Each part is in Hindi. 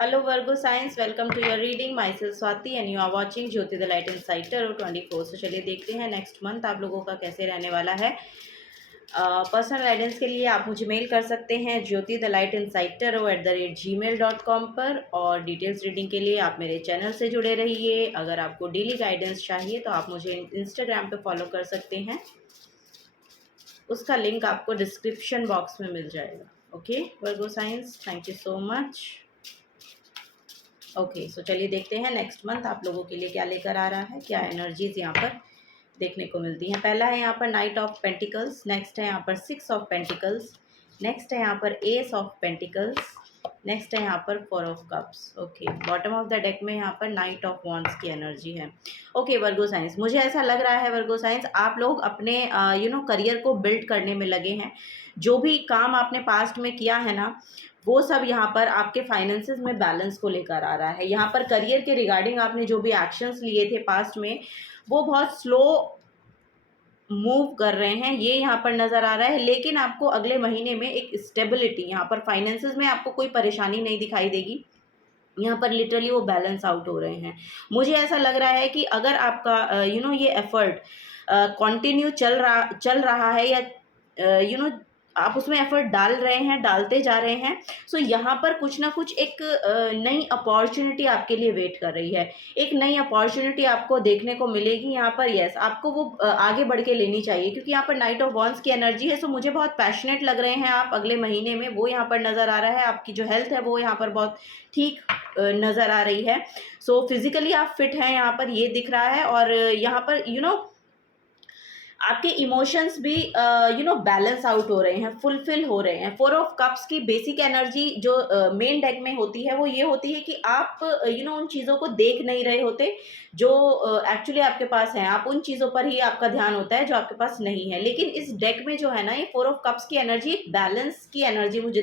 Hello Virgo signs, welcome to your reading. Myself Swati and you are watching Jyoti the light inside tarot 24। तो चलिए देखते हैं नेक्स्ट मंथ आप लोगों का कैसे रहने वाला है। पर्सनल गाइडेंस के लिए आप मुझे मेल कर सकते हैं Jyoti the light inside tarot @gmail.com पर, और डिटेल्स रीडिंग के लिए आप मेरे चैनल से जुड़े रहिए। अगर आपको डेली गाइडेंस चाहिए तो आप मुझे इंस्टाग्राम पे फॉलो कर सकते हैं, उसका लिंक आपको डिस्क्रिप्शन बॉक्स में मिल जाएगा। Okay Virgo science, thank you so much. Okay so चलिए देखते हैं नेक्स्ट मंथ आप लोगों के लिए क्या लेकर आ रहा है, क्या एनर्जीज यहाँ पर देखने को मिलती हैं। पहला है यहाँ पर नाइट ऑफ पेंटिकल्स, नेक्स्ट है यहाँ पर 6 ऑफ पेंटिकल्स, नेक्स्ट है यहाँ पर एस ऑफ पेंटिकल्स, नेक्स्ट है यहाँ पर 4 of cups. Okay, bottom of the deck में यहाँ पर नाइट ऑफ वॉन्ड्स की एनर्जी है। ओके वर्गो साइंस, मुझे ऐसा लग रहा है वर्गो साइंस आप लोग अपने करियर को बिल्ड करने में लगे हैं। जो भी काम आपने पास्ट में किया है ना, वो सब यहाँ पर आपके फाइनेंसेस में बैलेंस को लेकर आ रहा है। यहाँ पर करियर के रिगार्डिंग आपने जो भी एक्शंस लिए थे पास्ट में, वो बहुत स्लो मूव कर रहे हैं, ये यहाँ पर नज़र आ रहा है। लेकिन आपको अगले महीने में एक स्टेबिलिटी, यहाँ पर फाइनेंसेस में आपको कोई परेशानी नहीं दिखाई देगी। यहाँ पर लिटरली वो बैलेंस आउट हो रहे हैं। मुझे ऐसा लग रहा है कि अगर आपका ये एफर्ट कंटिन्यू चल रहा है, या आप उसमें एफर्ट डाल रहे हैं, डालते जा रहे हैं, सो यहाँ पर कुछ ना कुछ एक नई अपॉर्चुनिटी आपके लिए वेट कर रही है। एक नई अपॉर्चुनिटी आपको देखने को मिलेगी यहाँ पर। यस, आपको वो आगे बढ़ के लेनी चाहिए, क्योंकि यहाँ पर नाइट ऑफ वॉन्ड्स की एनर्जी है। सो मुझे बहुत पैशनेट लग रहे हैं आप अगले महीने में, वो यहाँ पर नज़र आ रहा है। आपकी जो हेल्थ है वो यहाँ पर बहुत ठीक नज़र आ रही है। सो फिजिकली आप फिट हैं यहाँ पर, ये दिख रहा है। और यहाँ पर आपके इमोशंस भी बैलेंस आउट हो रहे हैं, फुलफिल हो रहे हैं। 4 ऑफ कप्स की बेसिक एनर्जी जो मेन डेक में होती है, वो ये होती है कि आप उन चीज़ों को देख नहीं रहे होते जो एक्चुअली आपके पास हैं। आप उन चीज़ों पर ही आपका ध्यान होता है जो आपके पास नहीं है। लेकिन इस डेक में जो है ना, ये 4 ऑफ कप्स की एनर्जी, एक बैलेंस की एनर्जी मुझे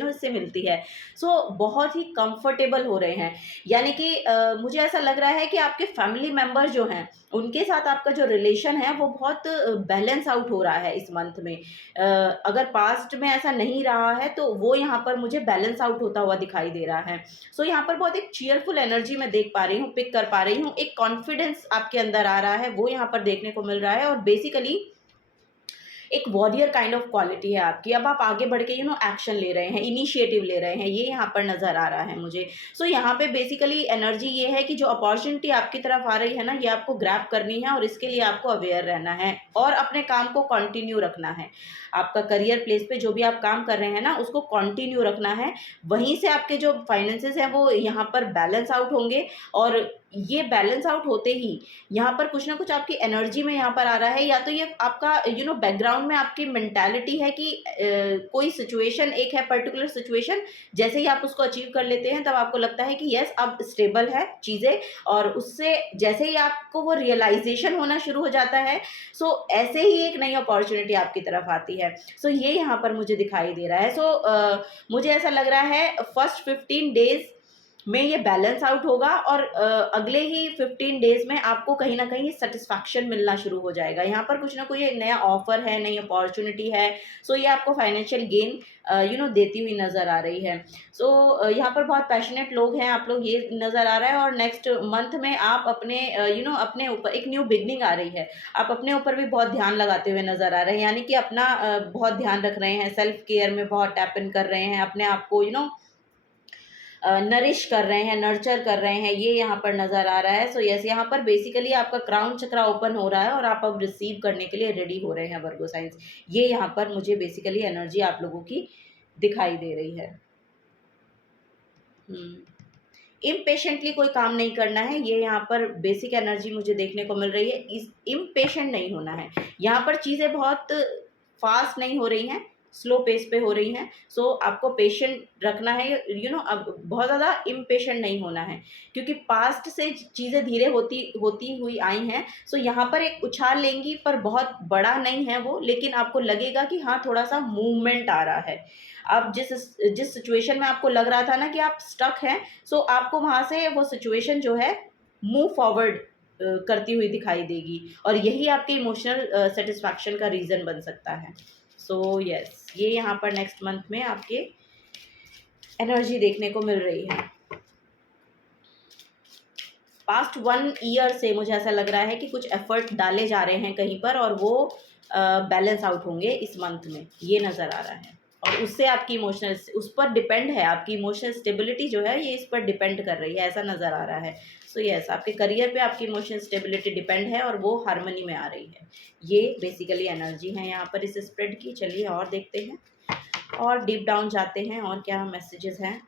इससे मिलती है। सो बहुत ही कंफर्टेबल हो रहे हैं। यानी कि मुझे ऐसा लग रहा है कि आपके फैमिली मेम्बर जो हैं, उनके साथ आपका जो रिलेशन है वो बहुत बैलेंस आउट हो रहा है इस मंथ में। अगर पास्ट में ऐसा नहीं रहा है तो वो यहाँ पर मुझे बैलेंस आउट होता हुआ दिखाई दे रहा है। सो यहाँ पर बहुत एक चीयरफुल एनर्जी मैं देख पा रही हूँ, पिक कर पा रही हूँ। एक कॉन्फिडेंस आपके अंदर आ रहा है, वो यहाँ पर देखने को मिल रहा है। और बेसिकली एक वॉरियर काइंड ऑफ क्वालिटी है आपकी। अब आप आगे बढ़ के एक्शन ले रहे हैं, इनिशिएटिव ले रहे हैं, ये यहाँ पर नज़र आ रहा है मुझे। सो यहाँ पे बेसिकली एनर्जी ये है कि जो अपॉर्चुनिटी आपकी तरफ आ रही है ना, ये आपको ग्रैब करनी है, और इसके लिए आपको अवेयर रहना है और अपने काम को कंटिन्यू रखना है। आपका करियर प्लेस पे जो भी आप काम कर रहे हैं ना, उसको कंटिन्यू रखना है। वहीं से आपके जो फाइनेंसेस हैं वो यहाँ पर बैलेंस आउट होंगे। और ये बैलेंस आउट होते ही यहाँ पर कुछ ना कुछ आपकी एनर्जी में यहाँ पर आ रहा है। या तो ये आपका बैकग्राउंड में आपकी मेंटालिटी है कि कोई सिचुएशन एक है, पर्टिकुलर सिचुएशन, जैसे ही आप उसको अचीव कर लेते हैं तब आपको लगता है कि यस अब स्टेबल है चीज़ें, और उससे जैसे ही आपको वो रियलाइजेशन होना शुरू हो जाता है, सो ऐसे ही एक नई अपॉर्चुनिटी आपकी तरफ आती है। सो ये यहाँ पर मुझे दिखाई दे रहा है। सो मुझे ऐसा लग रहा है फर्स्ट 15 डेज में ये बैलेंस आउट होगा, और अगले ही 15 डेज में आपको कहीं ना कहीं सेटिस्फैक्शन मिलना शुरू हो जाएगा। यहाँ पर कुछ ना कोई एक नया ऑफर है, नई अपॉर्चुनिटी है। सो ये आपको फाइनेंशियल गेन देती हुई नज़र आ रही है। सो यहाँ पर बहुत पैशनेट लोग हैं आप लोग, ये नज़र आ रहा है। और नेक्स्ट मंथ में आप अपने अपने ऊपर एक न्यू बिगनिंग आ रही है, आप अपने ऊपर भी बहुत ध्यान लगाते हुए नज़र आ रहे हैं। यानी कि अपना बहुत ध्यान रख रहे हैं, सेल्फ केयर में बहुत टैप इन कर रहे हैं, अपने आप को नरिश कर रहे हैं, नर्चर कर रहे हैं, ये यहाँ पर नज़र आ रहा है। सो यस, यहाँ पर बेसिकली आपका क्राउन चक्रा ओपन हो रहा है और आप अब रिसीव करने के लिए रेडी हो रहे हैं वर्गो साइंस। ये यहाँ पर मुझे बेसिकली एनर्जी आप लोगों की दिखाई दे रही है। इम्पेशेंटली कोई काम नहीं करना है, ये यहाँ पर बेसिक एनर्जी मुझे देखने को मिल रही है। इस इम्पेशेंट नहीं होना है, यहाँ पर चीज़ें बहुत फास्ट नहीं हो रही हैं, स्लो पेस पे हो रही हैं। सो आपको पेशेंट रखना है, अब बहुत ज़्यादा इम्पेशेंट नहीं होना है, क्योंकि पास्ट से चीज़ें धीरे होती होती हुई आई हैं। सो यहाँ पर एक उछाल लेंगी, पर बहुत बड़ा नहीं है वो, लेकिन आपको लगेगा कि हाँ थोड़ा सा मूवमेंट आ रहा है। अब जिस जिस सिचुएशन में आपको लग रहा था ना कि आप स्टक हैं, सो आपको वहाँ से वो सिचुएशन जो है मूव फॉरवर्ड करती हुई दिखाई देगी, और यही आपके इमोशनल सेटिस्फैक्शन का रीज़न बन सकता है। सो यस, ये यहाँ पर नेक्स्ट मंथ में आपके एनर्जी देखने को मिल रही है। पास्ट 1 ईयर से मुझे ऐसा लग रहा है कि कुछ एफर्ट डाले जा रहे हैं कहीं पर, और वो बैलेंस आउट होंगे इस मंथ में, ये नज़र आ रहा है। और उससे आपकी इमोशनल, उस पर डिपेंड है, आपकी इमोशनल स्टेबिलिटी जो है ये इस पर डिपेंड कर रही है, ऐसा नज़र आ रहा है। सो यस, आपके करियर पे आपकी इमोशनल स्टेबिलिटी डिपेंड है और वो हारमोनी में आ रही है। ये बेसिकली एनर्जी है यहाँ पर इस स्प्रेड की। चलिए और देखते हैं, और डीप डाउन जाते हैं, और क्या मैसेजेस हैं।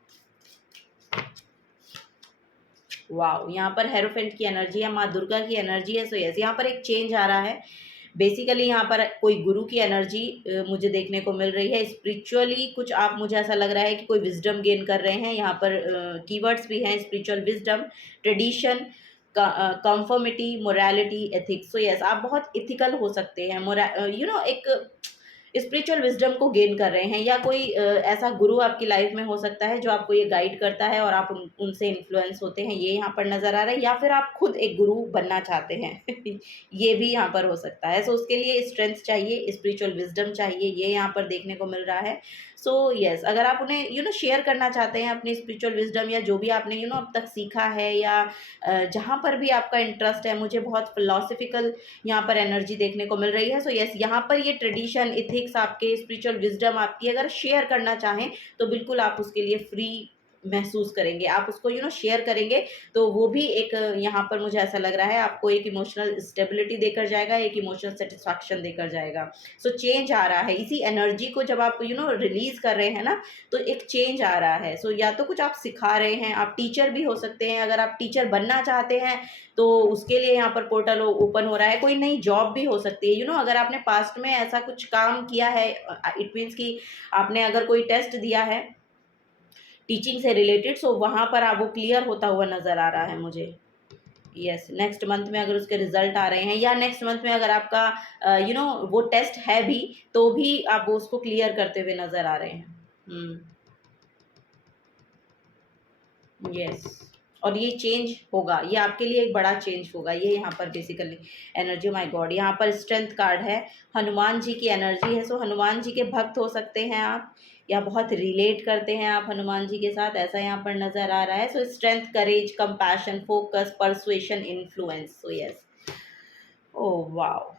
वाओ, यहाँ पर हेरोफेंट की एनर्जी है, माँ दुर्गा की एनर्जी है। सो यस, यहाँ पर एक चेंज आ रहा है। बेसिकली यहाँ पर कोई गुरु की एनर्जी मुझे देखने को मिल रही है। स्पिरिचुअली कुछ आप, मुझे ऐसा लग रहा है कि कोई विजडम गेन कर रहे हैं। यहाँ पर कीवर्ड्स भी हैं, spiritual wisdom, tradition, conformity, morality, ethics. So yes, आप बहुत इथिकल हो सकते हैं, एक स्पिरिचुअल विजडम को गेन कर रहे हैं, या कोई ऐसा गुरु आपकी लाइफ में हो सकता है जो आपको ये गाइड करता है और आप उनसे इन्फ्लुएंस होते हैं, ये यहाँ पर नज़र आ रहा है। या फिर आप खुद एक गुरु बनना चाहते हैं ये भी यहाँ पर हो सकता है। सो उसके लिए स्ट्रेंथ चाहिए, स्पिरिचुअल विजडम चाहिए, ये यहाँ पर देखने को मिल रहा है। सो यस, अगर आप उन्हें शेयर करना चाहते हैं अपनी स्पिरिचुअल विजडम, या जो भी आपने अब तक सीखा है, या जहाँ पर भी आपका इंटरेस्ट है, मुझे बहुत फिलोसफिकल यहाँ पर एनर्जी देखने को मिल रही है। सो यस, यहाँ पर ये ट्रेडिशन, इथिक्स, आपके स्पिरिचुअल विजडम आपकी अगर शेयर करना चाहें तो बिल्कुल आप उसके लिए फ्री महसूस करेंगे। आप उसको शेयर करेंगे तो वो भी एक यहाँ पर मुझे ऐसा लग रहा है आपको एक इमोशनल स्टेबिलिटी देकर जाएगा, एक इमोशनल सेटिस्फैक्शन देकर जाएगा। सो चेंज आ रहा है इसी एनर्जी को, जब आप रिलीज कर रहे हैं ना, तो एक चेंज आ रहा है। सो या तो कुछ आप सिखा रहे हैं, आप टीचर भी हो सकते हैं, अगर आप टीचर बनना चाहते हैं तो उसके लिए यहाँ पर पोर्टल ओपन हो रहा है। कोई नई जॉब भी हो सकती है, अगर आपने पास्ट में ऐसा कुछ काम किया है, इट मीन्स कि आपने अगर कोई टेस्ट दिया है टीचिंग से रिलेटेड, सो वहाँ पर आप वो क्लियर होता हुआ नज़र आ रहा है मुझे। यस, नेक्स्ट मंथ में अगर उसके रिजल्ट आ रहे हैं, या नेक्स्ट मंथ में अगर आपका वो टेस्ट है भी, तो भी आप वो उसको क्लियर करते हुए नज़र आ रहे हैं। यस, और ये चेंज होगा, ये आपके लिए एक बड़ा चेंज होगा, ये यहाँ पर बेसिकली एनर्जी। माय गॉड, यहाँ पर स्ट्रेंथ कार्ड है, हनुमान जी की एनर्जी है। सो हनुमान जी के भक्त हो सकते हैं आप, या बहुत रिलेट करते हैं आप हनुमान जी के साथ, ऐसा यहाँ पर नज़र आ रहा है। So strength, courage, compassion, focus, persuasion, influence. So yes, oh wow,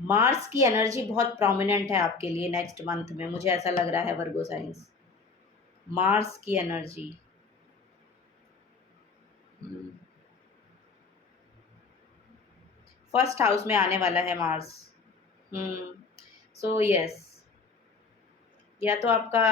Mars की एनर्जी बहुत प्रोमिनेंट है आपके लिए नेक्स्ट मंथ में, मुझे ऐसा लग रहा है वर्गो साइंस। मार्स की एनर्जी, फर्स्ट हाउस में आने वाला है मार्स। सो यस, या तो आपका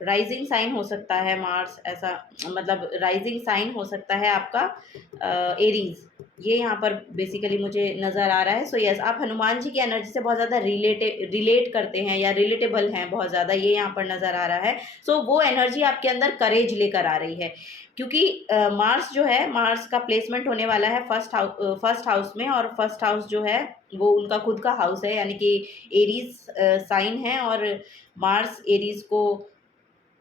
राइजिंग साइन हो सकता है मार्स, ऐसा मतलब राइजिंग साइन हो सकता है आपका एरीज, ये यहाँ पर बेसिकली मुझे नज़र आ रहा है। सो यस, आप हनुमान जी की एनर्जी से बहुत ज़्यादा रिलेट करते हैं, या रिलेटेबल हैं बहुत ज़्यादा, ये यहाँ पर नज़र आ रहा है। सो वो एनर्जी आपके अंदर करेज लेकर आ रही है, क्योंकि मार्स जो है, मार्स का प्लेसमेंट होने वाला है फर्स्ट हाउस में, और फर्स्ट हाउस जो है वो उनका खुद का हाउस है, यानी कि एरीज साइन है, और मार्स एरीज को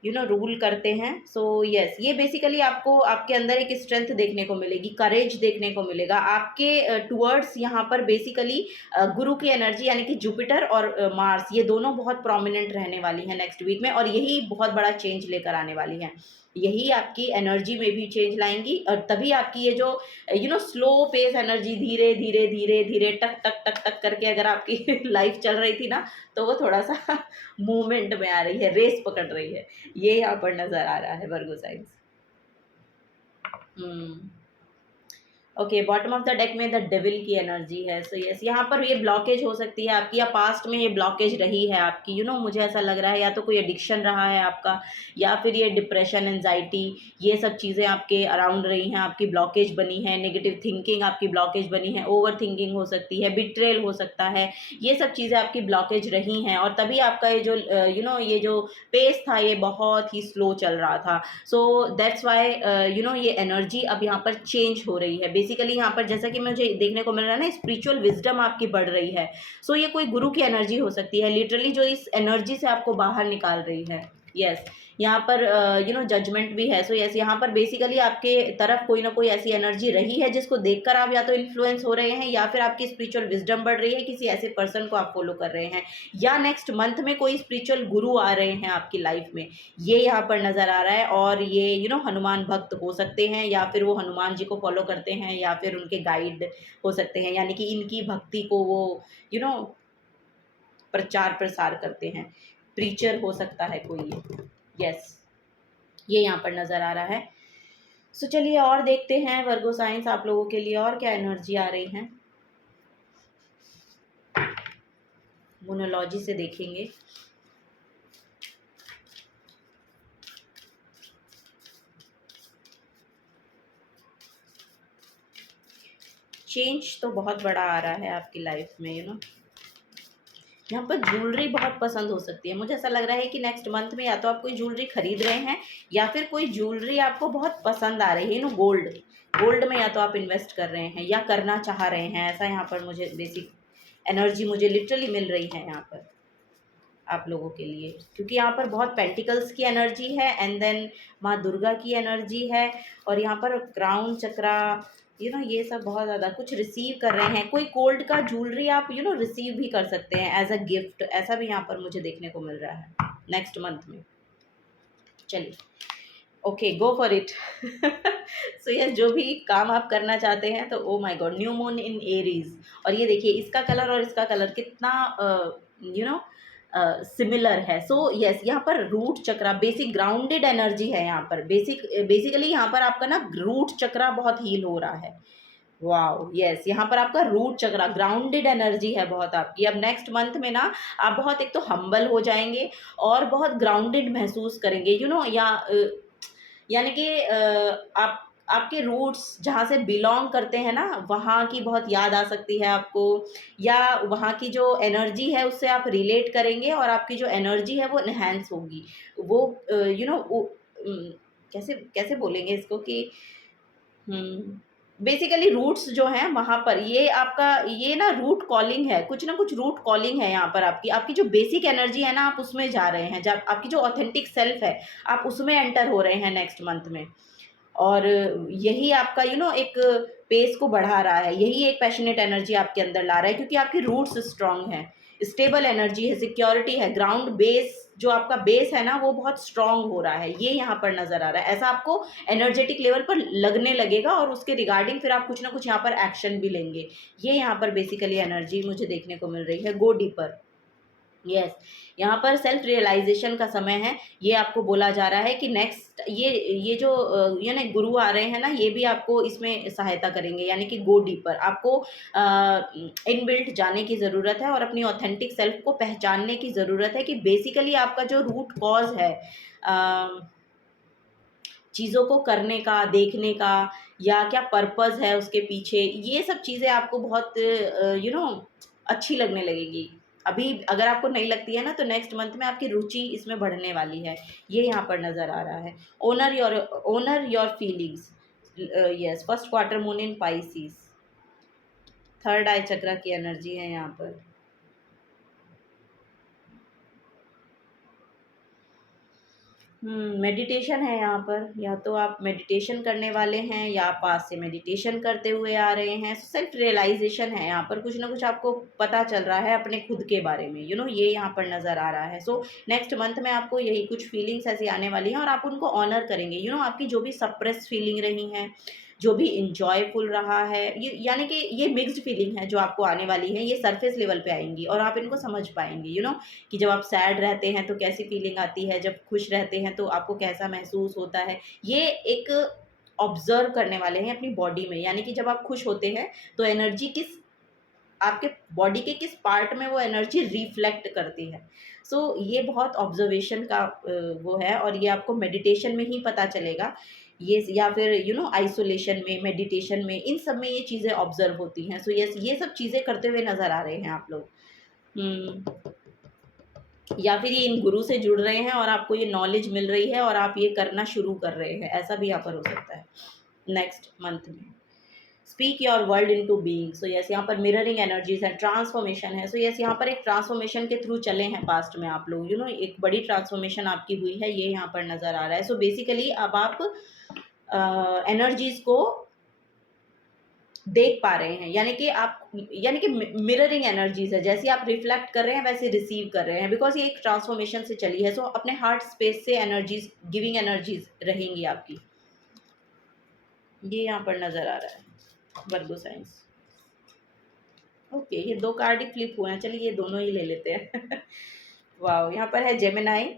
रूल करते हैं। सो यस, ये बेसिकली आपको आपके अंदर एक स्ट्रेंथ देखने को मिलेगी, करेज देखने को मिलेगा आपके टुवर्ड्स। यहाँ पर बेसिकली गुरु की एनर्जी, यानी कि जुपिटर और मार्स, ये दोनों बहुत प्रोमिनेंट रहने वाली हैं नेक्स्ट वीक में, और यही बहुत बड़ा चेंज लेकर आने वाली हैं। यही आपकी एनर्जी में भी चेंज लाएंगी, और तभी आपकी ये जो स्लो पेस एनर्जी, धीरे धीरे धीरे धीरे टक टक टक टक करके अगर आपकी लाइफ चल रही थी ना, तो वो थोड़ा सा मूवमेंट में आ रही है, रेस पकड़ रही है, ये यहाँ पर नज़र आ रहा है Virgo science. Okay, bottom of the deck में द डेविल की एनर्जी है। सो यस, यहाँ पर ये ब्लॉकेज हो सकती है आपकी, या पास्ट में ये ब्लॉकेज रही है आपकी, मुझे ऐसा लग रहा है, या तो कोई एडिक्शन रहा है आपका, या फिर ये डिप्रेशन, एंजाइटी, ये सब चीज़ें आपके अराउंड रही हैं, आपकी ब्लॉकेज बनी है, नेगेटिव थिंकिंग आपकी ब्लॉकेज बनी है, ओवर थिंकिंग हो सकती है, बिट्रेल हो सकता है, ये सब चीज़ें आपकी ब्लॉकेज रही हैं, और तभी आपका ये जो ये जो पेस था ये बहुत ही स्लो चल रहा था। सो दैट्स वाई ये एनर्जी अब यहाँ पर चेंज हो रही है। बेसिकली यहाँ पर जैसा कि मुझे देखने को मिल रहा है ना, स्पिरिचुअल विजडम आपकी बढ़ रही है। सो ये कोई गुरु की एनर्जी हो सकती है लिटरली, जो इस एनर्जी से आपको बाहर निकाल रही है, यस, यहाँ पर जजमेंट भी है। सो यस, यहाँ पर बेसिकली आपके तरफ कोई ना कोई ऐसी एनर्जी रही है जिसको देखकर आप या तो इन्फ्लुएंस हो रहे हैं, या फिर आपकी स्पिरिचुअल विजडम बढ़ रही है, किसी ऐसे पर्सन को आप फॉलो कर रहे हैं, या नेक्स्ट मंथ में कोई स्पिरिचुअल गुरु आ रहे हैं आपकी लाइफ में, ये यहाँ पर नज़र आ रहा है। और ये हनुमान भक्त हो सकते हैं, या फिर वो हनुमान जी को फॉलो करते हैं, या फिर उनके गाइड हो सकते हैं, यानी कि इनकी भक्ति को वो यू नो प्रचार प्रसार करते हैं। प्रीचर हो सकता है कोई, यस, ये यहाँ पर नज़र आ रहा है। सो चलिए और देखते हैं वर्गो साइंस आप लोगों के लिए और क्या एनर्जी आ रही हैं, मोनोलॉजी से देखेंगे। चेंज तो बहुत बड़ा आ रहा है आपकी लाइफ में, यहाँ पर ज्वेलरी बहुत पसंद हो सकती है। मुझे ऐसा लग रहा है कि नेक्स्ट मंथ में या तो आप कोई ज्वेलरी खरीद रहे हैं, या फिर कोई ज्वेलरी आपको बहुत पसंद आ रही है। गोल्ड में या तो आप इन्वेस्ट कर रहे हैं या करना चाह रहे हैं, ऐसा यहाँ पर मुझे बेसिक एनर्जी मुझे लिटरली मिल रही है यहाँ पर आप लोगों के लिए, क्योंकि यहाँ पर बहुत पेंटिकल्स की एनर्जी है, एंड देन माँ दुर्गा की एनर्जी है, और यहाँ पर क्राउन चक्रा, ये सब बहुत ज़्यादा कुछ रिसीव कर रहे हैं। कोई गोल्ड का ज्वेलरी आप रिसीव भी कर सकते हैं एज अ गिफ्ट, ऐसा भी यहाँ पर मुझे देखने को मिल रहा है नेक्स्ट मंथ में। चलिए, okay, go for it. So yes, जो भी काम आप करना चाहते हैं, तो oh my God, new moon in Aries, और ये देखिए इसका कलर और इसका कलर कितना सिमिलर है। सो यस, यहाँ पर रूट चक्रा, बेसिक ग्राउंडेड एनर्जी है यहाँ पर। बेसिकली यहाँ पर आपका ना रूट चक्रा बहुत हील हो रहा है। वाओ, यस, यहाँ पर आपका रूट चक्रा, ग्राउंडेड एनर्जी है बहुत आपकी। अब नेक्स्ट मंथ में ना आप बहुत एक तो हम्बल हो जाएंगे और बहुत ग्राउंडेड महसूस करेंगे, यानी कि आप आपके रूट्स जहाँ से बिलोंग करते हैं ना, वहाँ की बहुत याद आ सकती है आपको, या वहाँ की जो एनर्जी है उससे आप रिलेट करेंगे, और आपकी जो एनर्जी है वो इन्हेंस होगी। वो कैसे कैसे बोलेंगे इसको कि बेसिकली रूट्स जो हैं वहाँ पर, ये आपका ये ना रूट कॉलिंग है, कुछ ना कुछ रूट कॉलिंग है यहाँ पर। आपकी आपकी जो बेसिक एनर्जी है ना, आप उसमें जा रहे हैं, जब आपकी जो ऑथेंटिक सेल्फ है आप उसमें एंटर हो रहे हैं नेक्स्ट मंथ में। और यही आपका एक पेस को बढ़ा रहा है, यही एक पैशनेट एनर्जी आपके अंदर ला रहा है, क्योंकि आपकी रूट्स स्ट्रांग हैं, स्टेबल एनर्जी है, सिक्योरिटी है, ग्राउंड बेस जो आपका बेस है ना वो बहुत स्ट्रांग हो रहा है, ये यहाँ पर नज़र आ रहा है। ऐसा आपको एनर्जेटिक लेवल पर लगने लगेगा, और उसके रिगार्डिंग फिर आप कुछ ना कुछ यहाँ पर एक्शन भी लेंगे। ये यहाँ पर बेसिकली एनर्जी मुझे देखने को मिल रही है। गो डीपर, यस, यहाँ पर सेल्फ रियलाइजेशन का समय है। ये आपको बोला जा रहा है कि नेक्स्ट ये जो यानी गुरु आ रहे हैं ना, ये भी आपको इसमें सहायता करेंगे, यानी कि गो डीपर, आपको इनबिल्ट जाने की ज़रूरत है और अपनी ऑथेंटिक सेल्फ को पहचानने की ज़रूरत है, कि बेसिकली आपका जो रूट कॉज है चीज़ों को करने का, देखने का, या क्या पर्पज़ है उसके पीछे, ये सब चीज़ें आपको बहुत अच्छी लगने लगेगी। अभी अगर आपको नहीं लगती है ना, तो नेक्स्ट मंथ में आपकी रुचि इसमें बढ़ने वाली है, ये यहाँ पर नज़र आ रहा है। Honour your feelings, yes, first quarter moon in Pisces, third eye chakra की एनर्जी है यहाँ पर। मेडिटेशन है यहाँ पर, या तो आप मेडिटेशन करने वाले हैं, या आप पास से मेडिटेशन करते हुए आ रहे हैं। सेल्फ रियलाइजेशन है यहाँ पर, कुछ ना कुछ आपको पता चल रहा है अपने खुद के बारे में, ये यहाँ पर नज़र आ रहा है। सो नेक्स्ट मंथ में आपको यही कुछ फीलिंग्स ऐसी आने वाली हैं, और आप उनको ऑनर करेंगे। आपकी जो भी सप्रेस फीलिंग रही हैं, जो भी इंजॉयफुल रहा है, यानी कि ये मिक्स्ड फीलिंग है जो आपको आने वाली है, ये सरफेस लेवल पे आएंगी और आप इनको समझ पाएंगे। कि जब आप सैड रहते हैं तो कैसी फीलिंग आती है, जब खुश रहते हैं तो आपको कैसा महसूस होता है, ये एक ऑब्जर्व करने वाले हैं अपनी बॉडी में। यानी कि जब आप खुश होते हैं तो एनर्जी आपके बॉडी के किस पार्ट में वो एनर्जी रिफ्लेक्ट करती है। सो ये बहुत ऑब्जर्वेशन का वो है, और ये आपको मेडिटेशन में ही पता चलेगा, ये या फिर आइसोलेशन में, मेडिटेशन में, इन सब में ये चीज़ें ऑब्जर्व होती हैं। सो ये सब चीज़ें करते हुए नज़र आ रहे हैं आप लोग। या फिर ये इन गुरु से जुड़ रहे हैं और आपको ये नॉलेज मिल रही है और आप ये करना शुरू कर रहे हैं, ऐसा भी यहाँ पर हो सकता है नेक्स्ट मंथ में। Speak your world into being. So yes, यहाँ पर मिररिंग एनर्जीज है, ट्रांसफॉर्मेशन है। सो यस, यहाँ पर एक ट्रांसफॉर्मेशन के थ्रू चले हैं पास्ट में आप लोग, एक बड़ी ट्रांसफॉर्मेशन आपकी हुई है, ये यहाँ पर नज़र आ रहा है। सो बेसिकली अब आप एनर्जीज को देख पा रहे हैं, यानी कि मिररिंग एनर्जीज है, जैसे आप रिफ्लेक्ट कर रहे हैं वैसे रिसीव कर रहे हैं, बिकॉज ये एक ट्रांसफॉर्मेशन से चली है। सो अपने हार्ट स्पेस से एनर्जीज, गिविंग एनर्जीज रहेंगी आपकी, ये यहाँ पर नज़र आ रहा है वर्गो साइंस। ओके, ये 2 कार्ड ही फ्लिप हुए हैं, चलिए ये दोनों ही ले लेते हैं। वाओ, यहाँ पर है Gemini.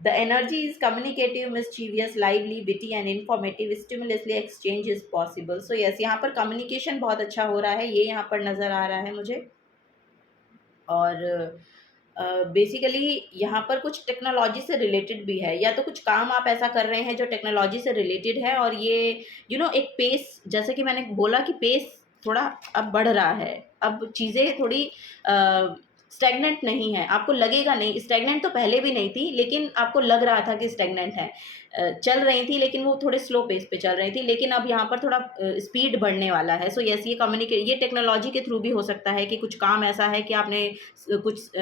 The energy is communicative, mischievous, lively, witty and informative. Stimulously exchange is possible. So yes, यहाँ पर communication बहुत अच्छा हो रहा है, ये यहाँ पर नज़र आ रहा है मुझे। और बेसिकली यहाँ पर कुछ टेक्नोलॉजी से रिलेटेड भी है, या तो कुछ काम आप ऐसा कर रहे हैं जो टेक्नोलॉजी से रिलेटेड है, और ये एक पेस, जैसे कि मैंने बोला कि पेस थोड़ा अब बढ़ रहा है, अब चीज़ें थोड़ी स्टैग्नेंट नहीं है, आपको लगेगा नहीं, स्टैग्नेंट तो पहले भी नहीं थी, लेकिन आपको लग रहा था कि स्टैग्नेंट है, चल रही थी लेकिन वो थोड़े स्लो पेस पे चल रही थी, लेकिन अब यहाँ पर थोड़ा स्पीड बढ़ने वाला है। सो यस, ये टेक्नोलॉजी के थ्रू भी हो सकता है कि कुछ काम ऐसा है कि आपने कुछ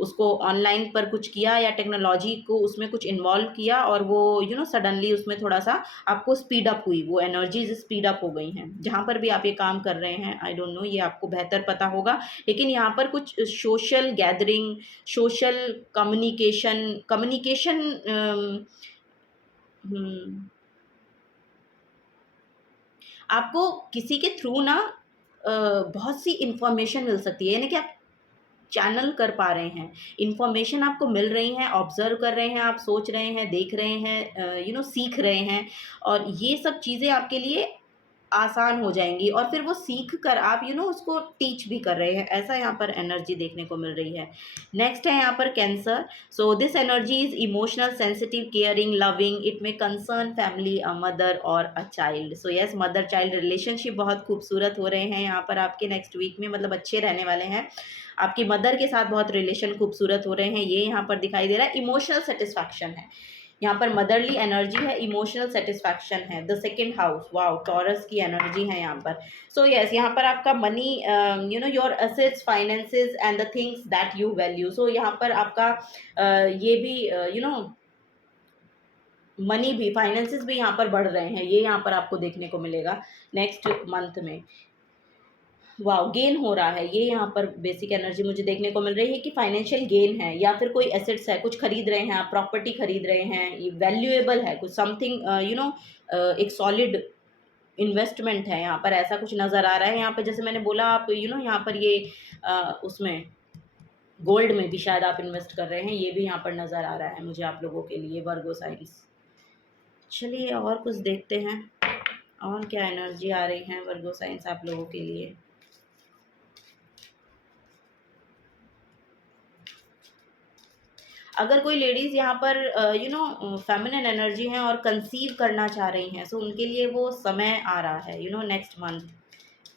उसको ऑनलाइन पर कुछ किया, या टेक्नोलॉजी को उसमें कुछ इन्वॉल्व किया, और वो सडनली उसमें थोड़ा सा आपको स्पीड अप हुई, वो एनर्जीज स्पीड अप हो गई हैं। जहाँ पर भी आप ये काम कर रहे हैं, आई डोंट नो, ये आपको बेहतर पता होगा, लेकिन यहाँ पर कुछ सोशल गैदरिंग, सोशल कम्युनिकेशन आपको किसी के थ्रू ना बहुत सी इंफॉर्मेशन मिल सकती है, यानी कि आप चैनल कर पा रहे हैं, इंफॉर्मेशन आपको मिल रही है, ऑब्जर्व कर रहे हैं, आप सोच रहे हैं, देख रहे हैं, सीख रहे हैं, और ये सब चीज़ें आपके लिए आसान हो जाएंगी, और फिर वो सीख कर आप उसको टीच भी कर रहे हैं, ऐसा यहाँ पर एनर्जी देखने को मिल रही है। नेक्स्ट है यहाँ पर cancer. So this energy is emotional, sensitive, caring, loving, it में कंसर्न फैमिली, अ मदर और a child. So yes, mother child relationship बहुत खूबसूरत हो रहे हैं यहाँ पर आपके नेक्स्ट वीक में, मतलब अच्छे रहने वाले हैं, आपकी मदर के साथ बहुत रिलेशन खूबसूरत हो रहे हैं, ये यहाँ पर दिखाई दे रहा है। इमोशनल सेटिस्फैक्शन है यहाँ पर, मदरली एनर्जी है, इमोशनल सेटिस्फैक्शन है। The second house, wow, Taurus की एनर्जी है यहाँ पर। सो यस, यहाँ पर आपका money, your assets, finances and the things that you value. So यहाँ पर आपका ये भी मनी भी, फाइनेंसेस भी यहाँ पर बढ़ रहे हैं, ये यहाँ पर आपको देखने को मिलेगा नेक्स्ट मंथ में। वाओ, गेन हो रहा है, ये यहाँ पर बेसिक एनर्जी मुझे देखने को मिल रही है कि फाइनेंशियल गेन है, या फिर कोई एसेट्स है, कुछ खरीद रहे हैं आप, प्रॉपर्टी खरीद रहे हैं, ये वैल्यूएबल है, कुछ समथिंग एक सॉलिड इन्वेस्टमेंट है यहाँ पर, ऐसा कुछ नज़र आ रहा है यहाँ पर। जैसे मैंने बोला, आप यहाँ पर ये उसमें गोल्ड में भी शायद आप इन्वेस्ट कर रहे हैं, ये भी यहाँ पर नज़र आ रहा है मुझे आप लोगों के लिए, वर्गो साइंस। चलिए और कुछ देखते हैं, और क्या एनर्जी आ रही है वर्गो साइंस आप लोगों के लिए। अगर कोई लेडीज़ यहाँ पर फेमिनिन एनर्जी हैं और कंसीव करना चाह रही हैं, सो उनके लिए वो समय आ रहा है, next month,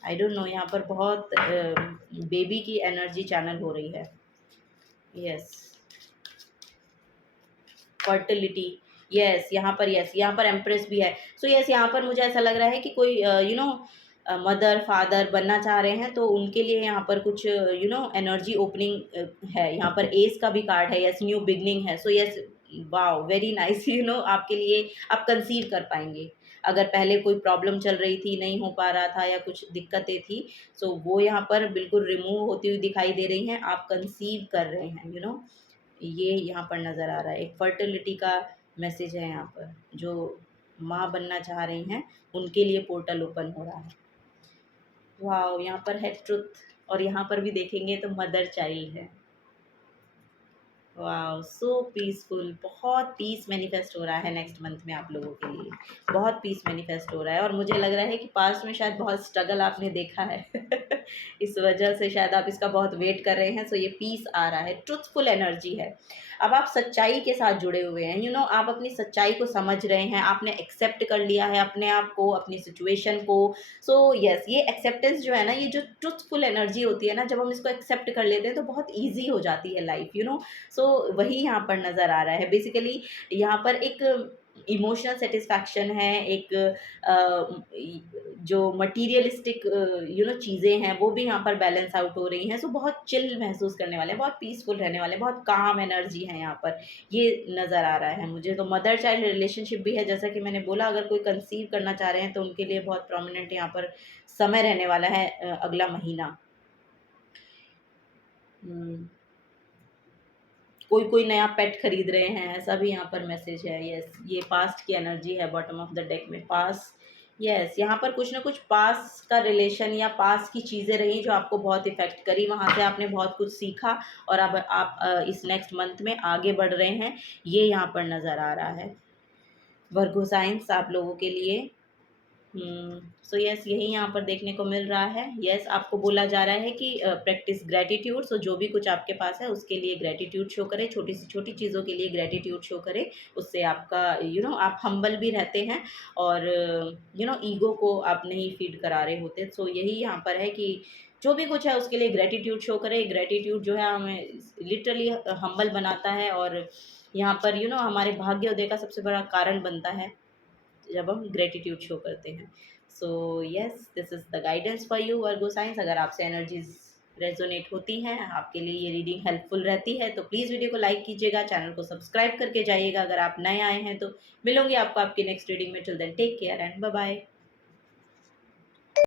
I don't know, यहाँ पर बहुत बेबी की एनर्जी चैनल हो रही है। यस, फर्टिलिटी, यस, यहाँ पर, यस, यहाँ पर एम्प्रेस भी है। सो यस, यहाँ पर मुझे ऐसा लग रहा है कि कोई मदर फादर बनना चाह रहे हैं, तो उनके लिए यहाँ पर कुछ एनर्जी ओपनिंग है, यहाँ पर एस का भी कार्ड है, यस, न्यू बिगनिंग है। So yes, wow, very nice, आपके लिए आप कंसीव कर पाएंगे, अगर पहले कोई प्रॉब्लम चल रही थी, नहीं हो पा रहा था, या कुछ दिक्कतें थी, सो वो यहाँ पर बिल्कुल रिमूव होती हुई दिखाई दे रही हैं, आप कंसीव कर रहे हैं, ये यहाँ पर नज़र आ रहा है। एक फर्टिलिटी का मैसेज है यहाँ पर, जो माँ बनना चाह रही हैं उनके लिए पोर्टल ओपन हो रहा है। वाओ, यहाँ पर है ट्रुथ, और यहाँ पर भी देखेंगे तो मदर चाइल्ड है। वाओ, सो पीसफुल, बहुत पीस मैनिफेस्ट हो रहा है नेक्स्ट मंथ में आप लोगों के लिए, बहुत पीस मैनिफेस्ट हो रहा है, और मुझे लग रहा है कि पास्ट में शायद बहुत स्ट्रगल आपने देखा है इस वजह से शायद आप इसका बहुत वेट कर रहे हैं। सो ये पीस आ रहा है, ट्रुथफुल एनर्जी है, अब आप सच्चाई के साथ जुड़े हुए हैं, आप अपनी सच्चाई को समझ रहे हैं, आपने एक्सेप्ट कर लिया है अपने आप को, अपनी सिचुएशन को। सो यस, ये एक्सेप्टेंस जो है ना, ये जो ट्रुथफुल एनर्जी होती है ना, जब हम इसको एक्सेप्ट कर लेते हैं तो बहुत ईजी हो जाती है लाइफ, सो वही यहाँ पर नज़र आ रहा है। बेसिकली यहाँ पर एक इमोशनल सेटिस्फैक्शन है, एक जो मटीरियलिस्टिक चीज़ें हैं वो भी यहाँ पर बैलेंस आउट हो रही हैं। सो बहुत चिल महसूस करने वाले हैं, बहुत पीसफुल रहने वाले हैं, बहुत काम एनर्जी है यहाँ पर, ये नज़र आ रहा है मुझे। तो मदर चाइल्ड रिलेशनशिप भी है, जैसा कि मैंने बोला, अगर कोई कंसीव करना चाह रहे हैं तो उनके लिए बहुत प्रोमिनेंट यहाँ पर समय रहने वाला है अगला महीना। हुँ। कोई नया पेट खरीद रहे हैं, ऐसा भी यहाँ पर मैसेज है। यस, ये पास्ट की एनर्जी है बॉटम ऑफ द डेक में। पास, यस, यहाँ पर कुछ ना कुछ पास का रिलेशन या पास की चीज़ें रही जो आपको बहुत इफ़ेक्ट करी, वहाँ से आपने बहुत कुछ सीखा और अब आप इस नेक्स्ट मंथ में आगे बढ़ रहे हैं, ये यहाँ पर नज़र आ रहा है। वर्गो साइंस आप लोगों के लिए। सो यस, यही यहाँ पर देखने को मिल रहा है। यस, आपको बोला जा रहा है कि प्रैक्टिस ग्रैटिट्यूड। सो जो भी कुछ आपके पास है उसके लिए ग्रैटिट्यूड शो करें, छोटी से छोटी चीज़ों के लिए ग्रैटिट्यूड शो करें। उससे आपका आप हम्बल भी रहते हैं और ईगो को आप नहीं फीड करा रहे होते। सो यही यहाँ पर है कि जो भी कुछ है उसके लिए ग्रैटिट्यूड शो करें। ग्रैटिट्यूड जो है हमें लिटरली हम्बल बनाता है और यहाँ पर हमारे भाग्योदय का सबसे बड़ा कारण बनता है जब हम ग्रेटिट्यूड शो करते हैं। So yes, this is the guidance for you Virgo science. अगर आपसे एनर्जीज रेजोनेट होती हैं, आपके लिए ये रीडिंग हेल्पफुल रहती है, तो प्लीज़ वीडियो को लाइक कीजिएगा, चैनल को सब्सक्राइब करके जाइएगा अगर आप नए आए हैं तो। मिलूंगी आपको आपकी नेक्स्ट रीडिंग में। Till then take care and bye bye.